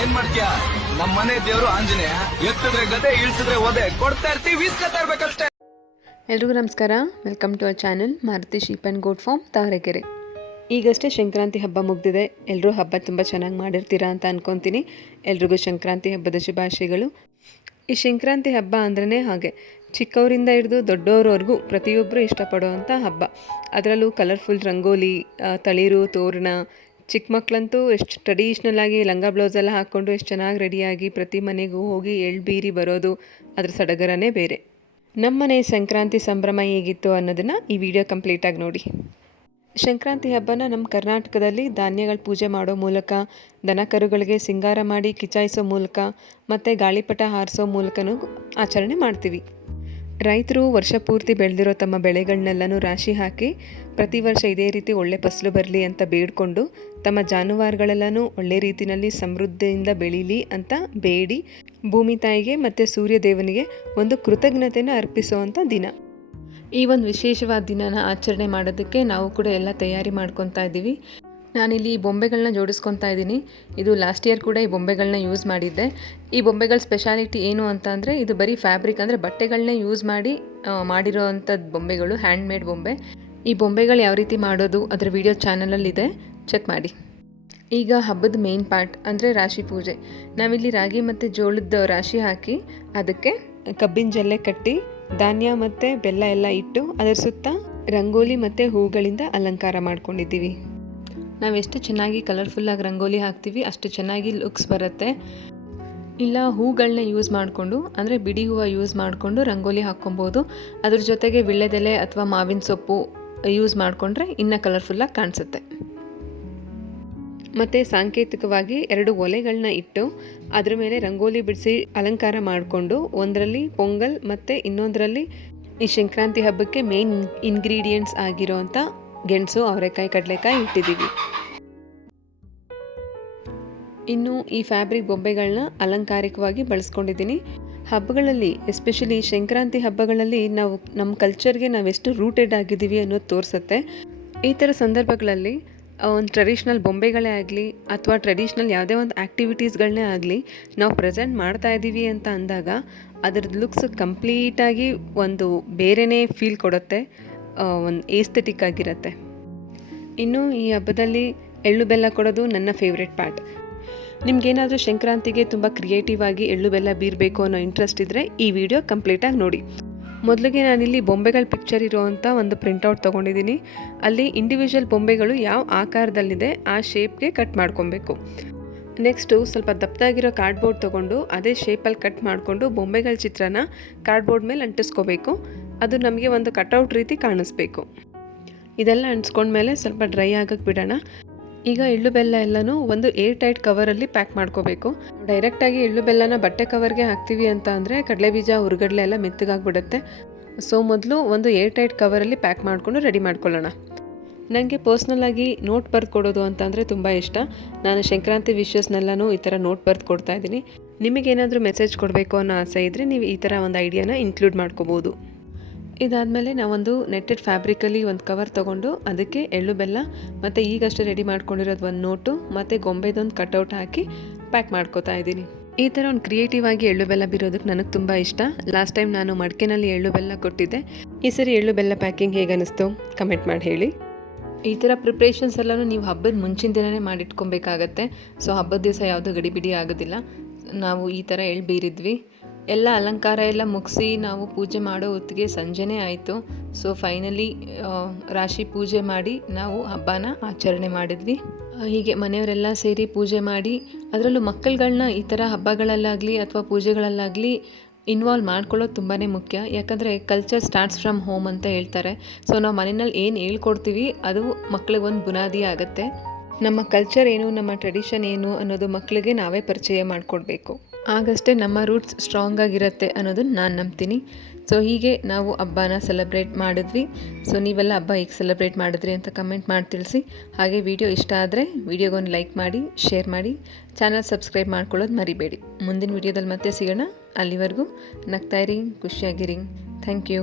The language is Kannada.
ಏನ್ ಮಾಡ್ತೀಯ? ನಮ್ಮ ಮನೆ ದೇವರು ಆಂಜನೇಯ. ಎತ್ತಿದ್ರೆ ಗದೆ, ಇಳಿಸಿದ್ರೆ ಒದೆ, ಕೊಡ್ತಾ ಇರ್ತೀವಿ, ಇಸ್ಕೊತಾ ಇರ್ಬೇಕಷ್ಟೇ. ಎಲ್ರಿಗೂ ನಮಸ್ಕಾರ. Welcome to our channel Maruti sheep and goat farm Tavarekere. ಈಗಷ್ಟೇ ಸಂಕ್ರಾಂತಿ ಹಬ್ಬ ಮುಗಿದಿದೆ. ಎಲ್ಲರೂ ಹಬ್ಬ ತುಂಬ ಚೆನ್ನಾಗಿ ಮಾಡಿರ್ತೀರಾ ಅಂತ ಅಂದ್ಕೊತೀನಿ. ಎಲ್ರಿಗೂ ಸಂಕ್ರಾಂತಿ ಹಬ್ಬದ ಶುಭಾಶಯಗಳು. ಈ ಸಂಕ್ರಾಂತಿ ಹಬ್ಬ ಅಂದ್ರೇ ಹಾಗೆ, ಚಿಕ್ಕವರಿಂದ ಹಿಡಿದು ದೊಡ್ಡವರವರೆಗೂ ಪ್ರತಿಯೊಬ್ಬರು ಇಷ್ಟಪಡುವಂಥ ಹಬ್ಬ. ಅದರಲ್ಲೂ ಕಲರ್ಫುಲ್ ರಂಗೋಲಿ, ತಳಿರು, ತೋರಣ. ಚಿಕ್ಕ ಮಕ್ಕಳಂತೂ ಎಷ್ಟು ಟ್ರೆಡಿಷ್ನಲ್ ಆಗಿ ಲಂಗ ಬ್ಲೌಸೆಲ್ಲ ಹಾಕ್ಕೊಂಡು ಎಷ್ಟು ಚೆನ್ನಾಗಿ ರೆಡಿಯಾಗಿ ಪ್ರತಿ ಮನೆಗೂ ಹೋಗಿ ಎಳ್ಬೀರಿ ಬರೋದು, ಅದ್ರ ಸಡಗರನೇ ಬೇರೆ. ನಮ್ಮನೆ ಸಂಕ್ರಾಂತಿ ಸಂಭ್ರಮ ಹೇಗಿತ್ತು ಅನ್ನೋದನ್ನು ಈ ವಿಡಿಯೋ ಕಂಪ್ಲೀಟಾಗಿ ನೋಡಿ. ಸಂಕ್ರಾಂತಿ ಹಬ್ಬನ ನಮ್ಮ ಕರ್ನಾಟಕದಲ್ಲಿ ಧಾನ್ಯಗಳ ಪೂಜೆ ಮಾಡೋ ಮೂಲಕ, ದನ ಕರುಗಳಿಗೆ ಸಿಂಗಾರ ಮಾಡಿ ಕಿಚಾಯಿಸೋ ಮೂಲಕ ಮತ್ತು ಗಾಳಿಪಟ ಹಾರಿಸೋ ಮೂಲಕನೂ ಆಚರಣೆ ಮಾಡ್ತೀವಿ. ರೈತರು ವರ್ಷ ಪೂರ್ತಿ ಬೆಳೆದಿರೋ ತಮ್ಮ ಬೆಳೆಗಳನ್ನೆಲ್ಲನೂ ರಾಶಿ ಹಾಕಿ ಪ್ರತಿ ವರ್ಷ ಇದೇ ರೀತಿ ಒಳ್ಳೆ ಫಸಲು ಬರಲಿ ಅಂತ ಬೇಡಿಕೊಂಡು ತಮ್ಮ ಜಾನುವಾರುಗಳೆಲ್ಲನೂ ಒಳ್ಳೆ ರೀತಿಯಲ್ಲಿ ಸಮೃದ್ಧಿಯಿಂದ ಬೆಳೀಲಿ ಅಂತ ಬೇಡಿ ಭೂಮಿ ತಾಯಿಗೆ ಮತ್ತು ಸೂರ್ಯ ದೇವನಿಗೆ ಒಂದು ಕೃತಜ್ಞತೆಯನ್ನು ಅರ್ಪಿಸುವಂಥ ದಿನ. ಈ ಒಂದು ವಿಶೇಷವಾದ ದಿನನ ಆಚರಣೆ ಮಾಡೋದಕ್ಕೆ ನಾವು ಕೂಡ ಎಲ್ಲ ತಯಾರಿ ಮಾಡ್ಕೊತಾ ಇದ್ದೀವಿ. ನಾನಿಲ್ಲಿ ಬೊಂಬೆಗಳನ್ನ ಜೋಡಿಸ್ಕೊತಾ ಇದ್ದೀನಿ. ಇದು ಲಾಸ್ಟ್ ಇಯರ್ ಕೂಡ ಈ ಬೊಂಬೆಗಳನ್ನ ಯೂಸ್ ಮಾಡಿದ್ದೆ. ಈ ಬೊಂಬೆಗಳ ಸ್ಪೆಷಾಲಿಟಿ ಏನು ಅಂತ ಅಂದರೆ, ಇದು ಬರೀ ಫ್ಯಾಬ್ರಿಕ್ ಅಂದರೆ ಬಟ್ಟೆಗಳನ್ನೇ ಯೂಸ್ ಮಾಡಿ ಮಾಡಿರೋ ಅಂಥದ್ದು ಬೊಂಬೆಗಳು, ಹ್ಯಾಂಡ್ ಮೇಡ್ ಬೊಂಬೆ. ಈ ಬೊಂಬೆಗಳು ಯಾವ ರೀತಿ ಮಾಡೋದು ಅದರ ವಿಡಿಯೋ ಚಾನಲಲ್ಲಿದೆ, ಚೆಕ್ ಮಾಡಿ. ಈಗ ಹಬ್ಬದ ಮೇನ್ ಪಾರ್ಟ್ ಅಂದರೆ ರಾಶಿ ಪೂಜೆ. ನಾವಿಲ್ಲಿ ರಾಗಿ ಮತ್ತು ಜೋಳದ ರಾಶಿ ಹಾಕಿ ಅದಕ್ಕೆ ಕಬ್ಬಿನ ಜಲ್ಲೆ ಕಟ್ಟಿ ಧಾನ್ಯ ಮತ್ತು ಬೆಲ್ಲ ಎಲ್ಲ ಇಟ್ಟು ಅದರ ಸುತ್ತ ರಂಗೋಲಿ ಮತ್ತು ಹೂಗಳಿಂದ ಅಲಂಕಾರ ಮಾಡ್ಕೊಂಡಿದ್ದೀವಿ. ನಾವೆಷ್ಟು ಚೆನ್ನಾಗಿ ಕಲರ್ಫುಲ್ಲಾಗಿ ರಂಗೋಲಿ ಹಾಕ್ತೀವಿ ಅಷ್ಟು ಚೆನ್ನಾಗಿ ಲುಕ್ಸ್ ಬರುತ್ತೆ. ಇಲ್ಲ ಹೂಗಳನ್ನ ಯೂಸ್ ಮಾಡಿಕೊಂಡು ಅಂದರೆ ಬಿಡಿ ಹೂವು ಯೂಸ್ ಮಾಡಿಕೊಂಡು ರಂಗೋಲಿ ಹಾಕ್ಕೊಬೋದು. ಅದ್ರ ಜೊತೆಗೆ ವೀಳ್ಯದೆಲೆ ಅಥವಾ ಮಾವಿನ ಸೊಪ್ಪು ಯೂಸ್ ಮಾಡಿಕೊಂಡ್ರೆ ಇನ್ನೂ ಕಲರ್ಫುಲ್ಲಾಗಿ ಕಾಣಿಸುತ್ತೆ. ಮತ್ತು ಸಾಂಕೇತಿಕವಾಗಿ 2 ಒಲೆಗಳನ್ನ ಇಟ್ಟು ಅದ್ರ ಮೇಲೆ ರಂಗೋಲಿ ಬಿಡಿಸಿ ಅಲಂಕಾರ ಮಾಡಿಕೊಂಡು ಒಂದರಲ್ಲಿ ಪೊಂಗಲ್ ಮತ್ತು ಇನ್ನೊಂದರಲ್ಲಿ ಈ ಸಂಕ್ರಾಂತಿ ಹಬ್ಬಕ್ಕೆ ಮೇನ್ ಇಂಗ್ರೀಡಿಯೆಂಟ್ಸ್ ಆಗಿರೋವಂಥ ಗೆಣಸು, ಅವರೆಕಾಯಿ, ಕಡಲೆಕಾಯಿ ಇಟ್ಟಿದ್ದೀವಿ. ಇನ್ನು ಈ ಫ್ಯಾಬ್ರಿಕ್ ಬೊಂಬೆಗಳನ್ನ ಅಲಂಕಾರಿಕವಾಗಿ ಬಳಸ್ಕೊಂಡಿದ್ದೀನಿ. ಹಬ್ಬಗಳಲ್ಲಿ ಎಸ್ಪೆಷಲಿ ಸಂಕ್ರಾಂತಿ ಹಬ್ಬಗಳಲ್ಲಿ ನಾವು ನಮ್ಮ ಕಲ್ಚರ್ಗೆ ನಾವೆಷ್ಟು ರೂಟೆಡ್ ಆಗಿದ್ದೀವಿ ಅನ್ನೋದು ತೋರಿಸುತ್ತೆ. ಈ ಥರ ಸಂದರ್ಭಗಳಲ್ಲಿ ಒಂದು ಟ್ರೆಡಿಷ್ನಲ್ ಬೊಂಬೆಗಳೇ ಆಗಲಿ ಅಥವಾ ಟ್ರೆಡಿಷ್ನಲ್ ಯಾವುದೇ ಒಂದು ಆ್ಯಕ್ಟಿವಿಟೀಸ್ಗಳನ್ನೇ ಆಗಲಿ ನಾವು ಪ್ರೆಸೆಂಟ್ ಮಾಡ್ತಾ ಇದ್ದೀವಿ ಅಂತ ಅಂದಾಗ ಅದರದ್ದು ಲುಕ್ಸ್ ಕಂಪ್ಲೀಟಾಗಿ ಒಂದು ಬೇರೆಯೇ ಫೀಲ್ ಕೊಡುತ್ತೆ, ಒಂದು ಏಸ್ಥೆಟಿಕ್ ಆಗಿರುತ್ತೆ. ಇನ್ನು ಈ ಹಬ್ಬದಲ್ಲಿ ಎಳ್ಳು ಬೆಲ್ಲ ಕೊಡೋದು ನನ್ನ ಫೇವ್ರೆಟ್ ಪಾರ್ಟ್. ನಿಮಗೇನಾದರೂ ಸಂಕ್ರಾಂತಿಗೆ ತುಂಬ ಕ್ರಿಯೇಟಿವ್ ಆಗಿ ಎಳ್ಳು ಬೆಲ್ಲ ಬೀರಬೇಕು ಅನ್ನೋ ಇಂಟ್ರೆಸ್ಟ್ ಇದ್ದರೆ ಈ ವಿಡಿಯೋ ಕಂಪ್ಲೀಟಾಗಿ ನೋಡಿ. ಮೊದಲಿಗೆ ನಾನಿಲ್ಲಿ ಬೊಂಬೆಗಳ ಪಿಕ್ಚರ್ ಇರೋವಂಥ ಒಂದು ಪ್ರಿಂಟೌಟ್ ತೊಗೊಂಡಿದ್ದೀನಿ. ಅಲ್ಲಿ ಇಂಡಿವಿಜುವಲ್ ಬೊಂಬೆಗಳು ಯಾವ ಆಕಾರದಲ್ಲಿದೆ ಆ ಶೇಪ್ಗೆ ಕಟ್ ಮಾಡ್ಕೊಬೇಕು. ನೆಕ್ಸ್ಟು ಸ್ವಲ್ಪ ದಪ್ಪದಾಗಿರೋ ಕಾರ್ಡ್ಬೋರ್ಡ್ ತೊಗೊಂಡು ಅದೇ ಶೇಪಲ್ಲಿ ಕಟ್ ಮಾಡಿಕೊಂಡು ಬೊಂಬೆಗಳ ಚಿತ್ರನ ಕಾರ್ಡ್ಬೋರ್ಡ್ ಮೇಲೆ ಅಂಟಿಸ್ಕೋಬೇಕು. ಅದು ನಮಗೆ ಒಂದು ಕಟೌಟ್ ರೀತಿ ಕಾಣಿಸ್ಬೇಕು. ಇದೆಲ್ಲ ಅಂಟಿಸ್ಕೊಂಡ್ಮೇಲೆ ಸ್ವಲ್ಪ ಡ್ರೈ ಆಗಕ್ಕೆ ಬಿಡೋಣ. ಈಗ ಎಳ್ಳು ಬೆಲ್ಲ ಎಲ್ಲನೂ ಒಂದು ಏರ್ ಟೈಟ್ ಕವರಲ್ಲಿ ಪ್ಯಾಕ್ ಮಾಡ್ಕೋಬೇಕು. ಡೈರೆಕ್ಟಾಗಿ ಎಳ್ಳು ಬೆಲ್ಲನ ಬಟ್ಟೆ ಕವರ್ಗೆ ಹಾಕ್ತೀವಿ ಅಂತ ಅಂದರೆ ಕಡಲೆಬೀಜ, ಹುರುಗಡ್ಲೆ ಎಲ್ಲ ಮೆತ್ತಗಾಗ್ಬಿಡುತ್ತೆ. ಸೊ ಮೊದಲು ಒಂದು ಏರ್ ಟೈಟ್ ಕವರಲ್ಲಿ ಪ್ಯಾಕ್ ಮಾಡಿಕೊಂಡು ರೆಡಿ ಮಾಡ್ಕೊಳ್ಳೋಣ. ನನಗೆ ಪರ್ಸ್ನಲ್ಲಾಗಿ ನೋಟ್ ಬರೆದು ಕೊಡೋದು ಅಂತ ಅಂದರೆ ತುಂಬ ಇಷ್ಟ. ನಾನು ಸಂಕ್ರಾಂತಿ ವಿಶಸ್ನೆಲ್ಲನೂ ಈ ಥರ ನೋಟ್ ಬರೆದು ಕೊಡ್ತಾ ಇದ್ದೀನಿ. ನಿಮಗೇನಾದರೂ ಮೆಸೇಜ್ ಕೊಡಬೇಕು ಅನ್ನೋ ಆಸೆ ಇದ್ದರೆ ನೀವು ಈ ಥರ ಒಂದು ಐಡಿಯಾನ ಇನ್ಕ್ಲೂಡ್ ಮಾಡ್ಕೋಬೋದು. ಇದಾದಮೇಲೆ ನಾವೊಂದು ನೆಟ್ಟೆಡ್ ಫ್ಯಾಬ್ರಿಕಲ್ಲಿ ಒಂದು ಕವರ್ ತೊಗೊಂಡು ಅದಕ್ಕೆ ಎಳ್ಳು ಬೆಲ್ಲ ಮತ್ತು ಈಗಷ್ಟೇ ರೆಡಿ ಮಾಡ್ಕೊಂಡಿರೋದು ಒಂದು ನೋಟು ಮತ್ತು ಗೊಂಬೆದೊಂದು ಕಟೌಟ್ ಹಾಕಿ ಪ್ಯಾಕ್ ಮಾಡ್ಕೋತಾ ಇದ್ದೀನಿ. ಈ ಥರ ಒಂದು ಕ್ರಿಯೇಟಿವ್ ಆಗಿ ಎಳ್ಳು ಬೆಲ್ಲ ಬಿರೋದಕ್ಕೆ ನನಗೆ ತುಂಬ ಇಷ್ಟ. ಲಾಸ್ಟ್ ಟೈಮ್ ನಾನು ಮಡಿಕೆನಲ್ಲಿ ಎಳ್ಳು ಬೆಲ್ಲ ಕೊಟ್ಟಿದ್ದೆ. ಈ ಸರಿ ಎಳ್ಳು ಬೆಲ್ಲ ಪ್ಯಾಕಿಂಗ್ ಹೇಗೆ ಅನ್ನಿಸ್ತು ಕಮೆಂಟ್ ಮಾಡಿ ಹೇಳಿ. ಈ ಥರ ಪ್ರಿಪ್ರೇಷನ್ಸ್ ಎಲ್ಲನೂ ನೀವು ಹಬ್ಬದ ಮುಂಚಿನ ದಿನವೇ ಮಾಡಿಟ್ಕೊಬೇಕಾಗತ್ತೆ. ಸೊ ಹಬ್ಬದ ದಿವಸ ಯಾವುದೂ ಗಡಿಬಿಡಿ ಆಗೋದಿಲ್ಲ. ನಾವು ಈ ಥರ ಎಳ್ಳು ಬೀರಿದ್ವಿ. ಎಲ್ಲ ಅಲಂಕಾರ ಎಲ್ಲ ಮುಗಿಸಿ ನಾವು ಪೂಜೆ ಮಾಡೋ ಹೊತ್ತಿಗೆ ಸಂಜೆನೇ ಆಯಿತು. ಸೊ ಫೈನಲಿ ರಾಶಿ ಪೂಜೆ ಮಾಡಿ ನಾವು ಹಬ್ಬನ ಆಚರಣೆ ಮಾಡಿದ್ವಿ. ಹೀಗೆ ಮನೆಯವರೆಲ್ಲ ಸೇರಿ ಪೂಜೆ ಮಾಡಿ, ಅದರಲ್ಲೂ ಮಕ್ಕಳುಗಳನ್ನ ಈ ಥರ ಹಬ್ಬಗಳಲ್ಲಾಗಲಿ ಅಥವಾ ಪೂಜೆಗಳಲ್ಲಾಗಲಿ ಇನ್ವಾಲ್ವ್ ಮಾಡ್ಕೊಳ್ಳೋದು ತುಂಬಾ ಮುಖ್ಯ. ಯಾಕಂದರೆ ಕಲ್ಚರ್ ಸ್ಟಾರ್ಟ್ಸ್ ಫ್ರಮ್ ಹೋಮ್ ಅಂತ ಹೇಳ್ತಾರೆ. ಸೊ ನಾವು ಮನೆಯಲ್ಲಿ ಏನು ಹೇಳ್ಕೊಡ್ತೀವಿ ಅದು ಮಕ್ಳಿಗೆ ಒಂದು ಬುನಾದಿ ಆಗುತ್ತೆ. ನಮ್ಮ ಕಲ್ಚರ್ ಏನು, ನಮ್ಮ ಟ್ರೆಡಿಷನ್ ಏನು ಅನ್ನೋದು ಮಕ್ಕಳಿಗೆ ನಾವೇ ಪರಿಚಯ ಮಾಡಿಕೊಡ್ಬೇಕು. ಆಗಷ್ಟೇ ನಮ್ಮ ರೂಟ್ಸ್ ಸ್ಟ್ರಾಂಗ್ ಆಗಿರುತ್ತೆ ಅನ್ನೋದನ್ನು ನಾನು ನಂಬ್ತೀನಿ. ಸೊ ಹೀಗೆ ನಾವು ಹಬ್ಬನ ಸೆಲೆಬ್ರೇಟ್ ಮಾಡಿದ್ವಿ. ಸೊ ನೀವೆಲ್ಲ ಹಬ್ಬ ಹೇಗೆ ಸೆಲೆಬ್ರೇಟ್ ಮಾಡಿದ್ರಿ ಅಂತ ಕಮೆಂಟ್ ಮಾಡಿ ತಿಳಿಸಿ. ಹಾಗೆ ವಿಡಿಯೋ ಇಷ್ಟ ಆದರೆ ವಿಡಿಯೋಗೊಂದು ಲೈಕ್ ಮಾಡಿ, ಶೇರ್ ಮಾಡಿ, ಚಾನಲ್ ಸಬ್ಸ್ಕ್ರೈಬ್ ಮಾಡ್ಕೊಳ್ಳೋದು ಮರಿಬೇಡಿ. ಮುಂದಿನ ವಿಡಿಯೋದಲ್ಲಿ ಮತ್ತೆ ಸಿಗೋಣ. ಅಲ್ಲಿವರೆಗೂ ನಗ್ತಾಯಿರಿ, ಖುಷಿಯಾಗಿರಿ. Thank you.